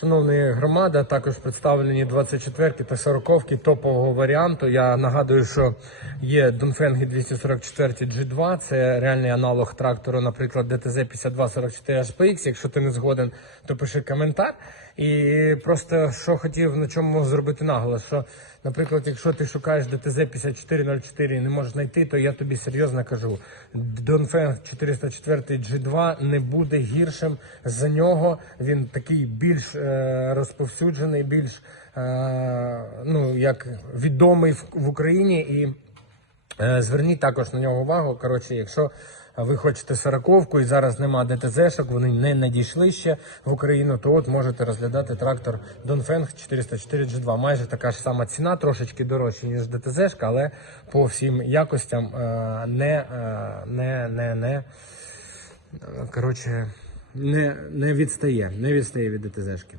Шановні громада, також представлені 24-ки та 40 топового варіанту. Я нагадую, що є Дунфенги 244 G2, це реальний аналог трактору, наприклад, DTZ 5244 HPX. Якщо ти не згоден, то пиши коментар. І просто що хотів на чому зробити наголос, що, наприклад, якщо ти шукаєш DTZ 5404 і не можеш знайти, то я тобі серйозно кажу, Донфенг 404 G2 не буде гіршим за нього. Він такий більш е, розповсюджений, більш е, ну як відомий в, Україні і. Е, Зверніть також на нього увагу. Коротше, якщо ви хочете сороковку і зараз нема ДТЗ-шок, вони не надійшли ще в Україну, то от можете розглядати трактор Донфенг 404 G2. Майже така ж сама ціна, трошечки дорожче, ніж ДТЗ-шка, але по всім якостям е, не, е, не, не, не, е, коротше, не, не відстає, не відстає від ДТЗ-шки.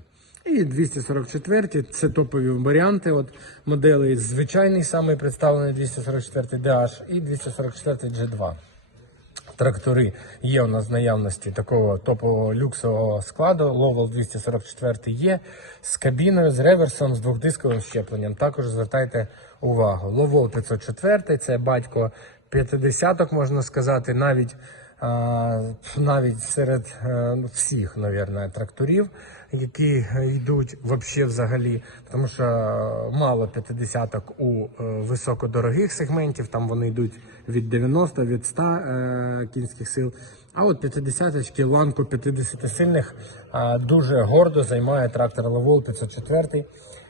І 244 це топові варіанти. От моделей звичайний самий представлений 244 DH і 244 G2. Трактори є у нас в наявності такого топового люксового складу. Lowell 244 є з кабіною, з реверсом, з двохдисковим щепленням. Також звертайте увагу. Lowell 504 це батько 50-ок, можна сказати, навіть навіть серед е, всіх, навірно, тракторів, які е, йдуть вообще взагалі, тому що е, мало 50-ок у високодорогих сегментів, там вони йдуть від 90, від 100 е, кінських сил. А от 50-очки ланку 50-сильних е, дуже гордо займає трактор Левол 504.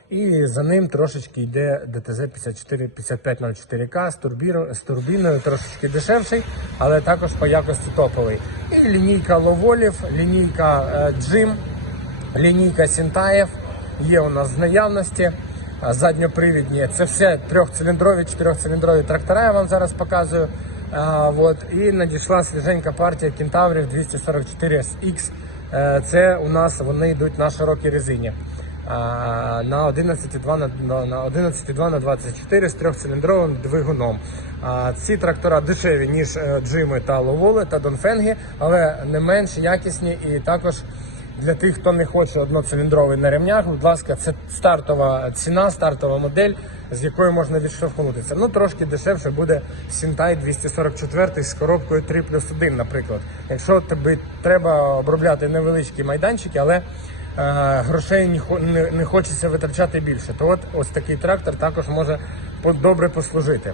І за ним трошечки йде ДТЗ 54 5504К з, з турбіною, трошечки дешевший, але також по якості топовий. І лінійка ловолів, лінійка е, Джим, лінійка Сінтаєв є у нас в наявності. Задньопривідні. Це все трьохциліндрові, чотирьохциліндрові трактора. Я вам зараз показую. А, от, і надійшла свіженька партія кентаврів 244 SX. Е, Це у нас вони йдуть на широкій резині. На 11,2 на, на, на 11,2 на 24 з трьохциліндровим двигуном. Ці трактора дешеві, ніж е, джими та ловоли та донфенги, але не менш якісні і також для тих, хто не хоче одноциліндровий на ремнях, будь ласка, це стартова ціна, стартова модель, з якої можна відштовхнутися. Ну трошки дешевше буде Сінтай 244 з коробкою 3 плюс 1, наприклад. Якщо тобі треба обробляти невеличкі майданчики, але грошей не, хо- не, не хочеться витрачати більше, то от ось такий трактор також може добре послужити.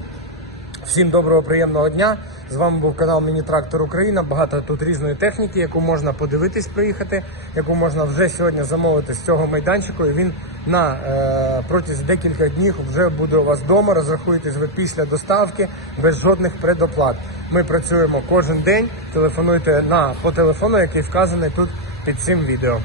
Всім доброго, приємного дня. З вами був канал Міні Трактор Україна. Багато тут різної техніки, яку можна подивитись, приїхати, яку можна вже сьогодні замовити з цього майданчику. І він на е, протязі декілька днів вже буде у вас вдома. Розрахуєтесь ви після доставки без жодних предоплат. Ми працюємо кожен день. Телефонуйте на по телефону, який вказаний тут під цим відео.